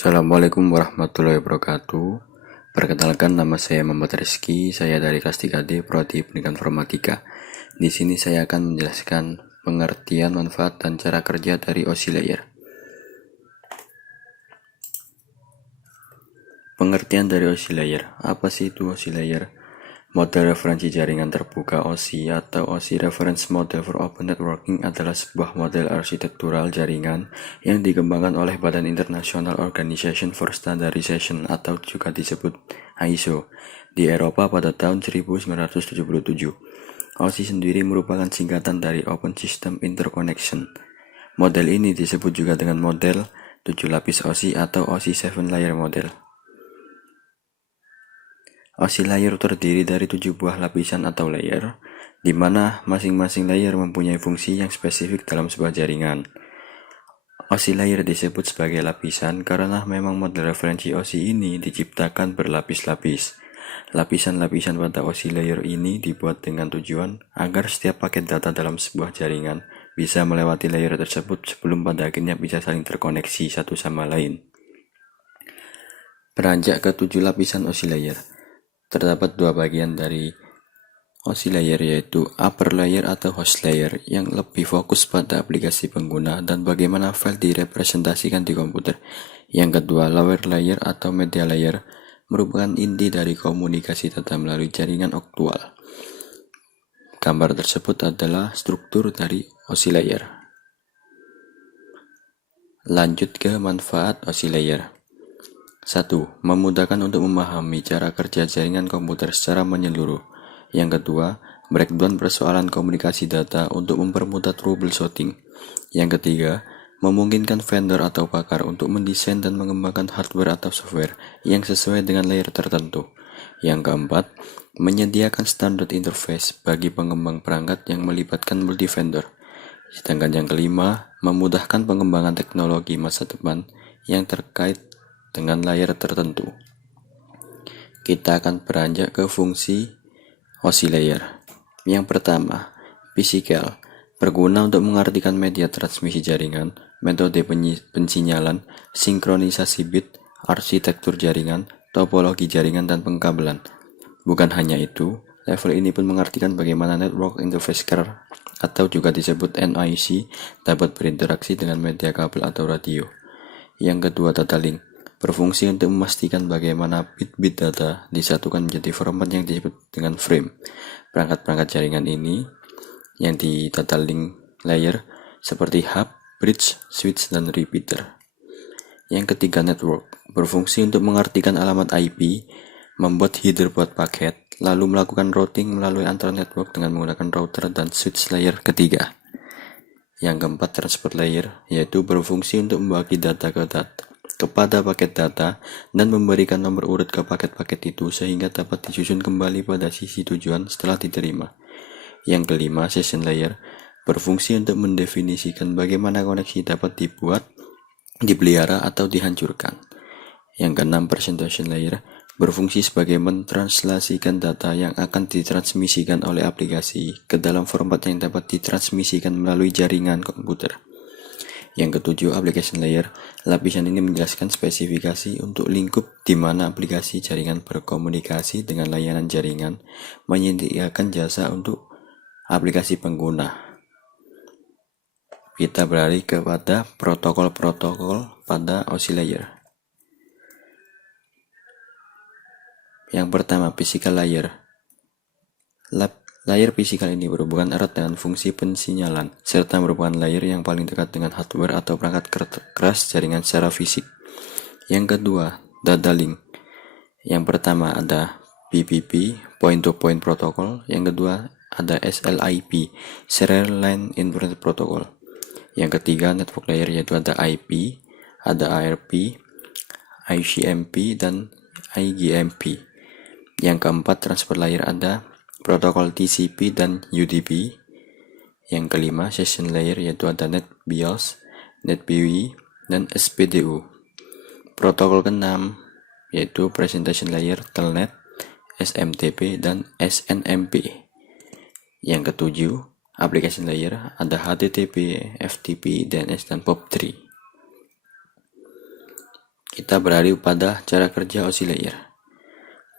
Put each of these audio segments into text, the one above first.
Assalamualaikum warahmatullahi wabarakatuh. Perkenalkan, nama saya Muhammad Rizky. Saya dari kelas 3D Prodi Pendidikan Informatika. Di sini saya akan menjelaskan pengertian, manfaat, dan cara kerja dari OSI layer. Pengertian dari OSI layer. Apa sih itu OSI layer? Model referensi jaringan terbuka OSI atau OSI Reference Model for Open Networking adalah sebuah model arsitektural jaringan yang dikembangkan oleh Badan International Organization for Standardization atau juga disebut ISO di Eropa pada tahun 1977. OSI sendiri merupakan singkatan dari Open System Interconnection. Model ini disebut juga dengan model 7 lapis OSI atau OSI 7 layer model. OSI layer terdiri dari 7 buah lapisan atau layer, di mana masing-masing layer mempunyai fungsi yang spesifik dalam sebuah jaringan. OSI layer disebut sebagai lapisan karena memang model referensi OSI ini diciptakan berlapis-lapis. Lapisan-lapisan pada OSI layer ini dibuat dengan tujuan agar setiap paket data dalam sebuah jaringan bisa melewati layer tersebut sebelum pada akhirnya bisa saling terkoneksi satu sama lain. Beranjak ke 7 lapisan OSI layer. Terdapat dua bagian dari OSI layer, yaitu upper layer atau host layer yang lebih fokus pada aplikasi pengguna dan bagaimana file direpresentasikan di komputer. Yang kedua, lower layer atau media layer merupakan inti dari komunikasi data melalui jaringan aktual. Gambar tersebut adalah struktur dari OSI layer. Lanjut ke manfaat OSI layer. 1. Memudahkan untuk memahami cara kerja jaringan komputer secara menyeluruh. Yang kedua, breakdown persoalan komunikasi data untuk mempermudah troubleshooting. Yang ketiga, memungkinkan vendor atau pakar untuk mendesain dan mengembangkan hardware atau software yang sesuai dengan layer tertentu. Yang keempat, menyediakan standar interface bagi pengembang perangkat yang melibatkan multi-vendor. Sedangkan yang kelima, memudahkan pengembangan teknologi masa depan yang terkait dengan layer tertentu. Kita akan beranjak ke fungsi OSI layer. Yang pertama, physical, berguna untuk mengartikan media transmisi jaringan, metode pensinyalan, sinkronisasi bit, arsitektur jaringan, topologi jaringan, dan pengkabelan. Bukan hanya itu, level ini pun mengartikan bagaimana network interface card atau juga disebut NIC dapat berinteraksi dengan media kabel atau radio. Yang kedua, data link, berfungsi untuk memastikan bagaimana bit-bit data disatukan menjadi format yang disebut dengan frame. Perangkat-perangkat jaringan ini yang di data link layer seperti hub, bridge, switch, dan repeater. Yang ketiga, network, berfungsi untuk mengartikan alamat IP, membuat header buat paket, lalu melakukan routing melalui antara network dengan menggunakan router dan switch layer ketiga. Yang keempat, transport layer, yaitu berfungsi untuk membagi data kepada paket data dan memberikan nomor urut ke paket-paket itu sehingga dapat disusun kembali pada sisi tujuan setelah diterima. Yang kelima, session layer, berfungsi untuk mendefinisikan bagaimana koneksi dapat dibuat, dipelihara, atau dihancurkan. Yang keenam, presentation layer, berfungsi sebagai mentranslasikan data yang akan ditransmisikan oleh aplikasi ke dalam format yang dapat ditransmisikan melalui jaringan komputer. Yang ketujuh, application layer. Lapisan ini menjelaskan spesifikasi untuk lingkup di mana aplikasi jaringan berkomunikasi dengan layanan jaringan, menyediakan jasa untuk aplikasi pengguna. Kita beralih kepada protokol-protokol pada OSI layer. Yang pertama, physical layer. Layer physical ini berhubungan erat dengan fungsi pensinyalan, serta merupakan layer yang paling dekat dengan hardware atau perangkat keras jaringan secara fisik. Yang kedua, data link. Yang pertama ada PPP, Point-to-Point Protocol. Yang kedua ada SLIP, Serial Line Internet Protocol. Yang ketiga, network layer, yaitu ada IP, ada ARP, ICMP, dan IGMP. Yang keempat, transport layer, ada protokol TCP dan UDP. Yang kelima, session layer, yaitu ada NetBIOS, NetBEUI, dan SPDU. Protokol keenam yaitu presentation layer, Telnet, SMTP, dan SNMP. Yang ketujuh, application layer, ada HTTP, FTP, DNS, dan POP3. Kita Kita beralih pada cara kerja OSI layer.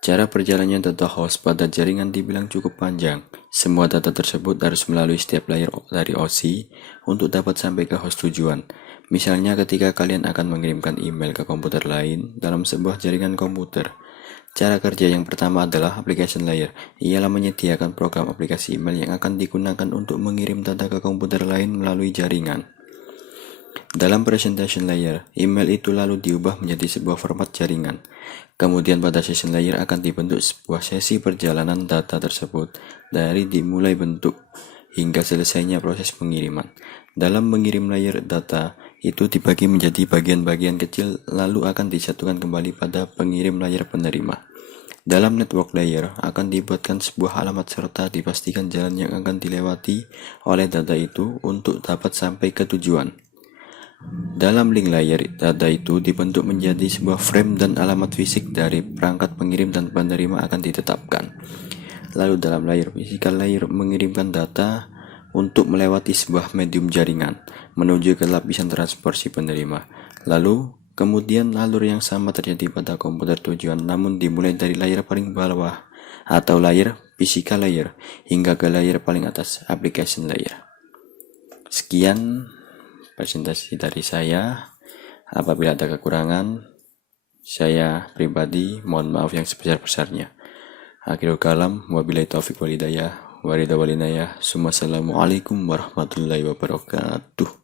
Cara perjalannya data host pada jaringan dibilang cukup panjang. Semua data tersebut harus melalui setiap layer dari OSI untuk dapat sampai ke host tujuan. Misalnya ketika kalian akan mengirimkan email ke komputer lain dalam sebuah jaringan komputer. Cara kerja yang pertama adalah application layer. Ialah menyediakan program aplikasi email yang akan digunakan untuk mengirim data ke komputer lain melalui jaringan. Dalam presentation layer, email itu lalu diubah menjadi sebuah format jaringan. Kemudian pada session layer akan dibentuk sebuah sesi perjalanan data tersebut dari dimulai bentuk hingga selesainya proses pengiriman. Dalam mengirim layer data, itu dibagi menjadi bagian-bagian kecil lalu akan disatukan kembali pada pengirim layer penerima. Dalam network layer akan dibuatkan sebuah alamat serta dipastikan jalan yang akan dilewati oleh data itu untuk dapat sampai ke tujuan. Dalam link layer, data itu dibentuk menjadi sebuah frame dan alamat fisik dari perangkat pengirim dan penerima akan ditetapkan. Lalu dalam layer physical layer mengirimkan data untuk melewati sebuah medium jaringan menuju ke lapisan transport si penerima. Lalu kemudian alur yang sama terjadi pada komputer tujuan namun dimulai dari layer paling bawah atau layer physical layer hingga ke layer paling atas application layer. Sekian presentasi dari saya. Apabila ada kekurangan, saya pribadi mohon maaf yang sebesar-besarnya. Akhirul kalam, wabillahi taufiq walhidayah, waridha walinayah. Assalamualaikum warahmatullahi wabarakatuh.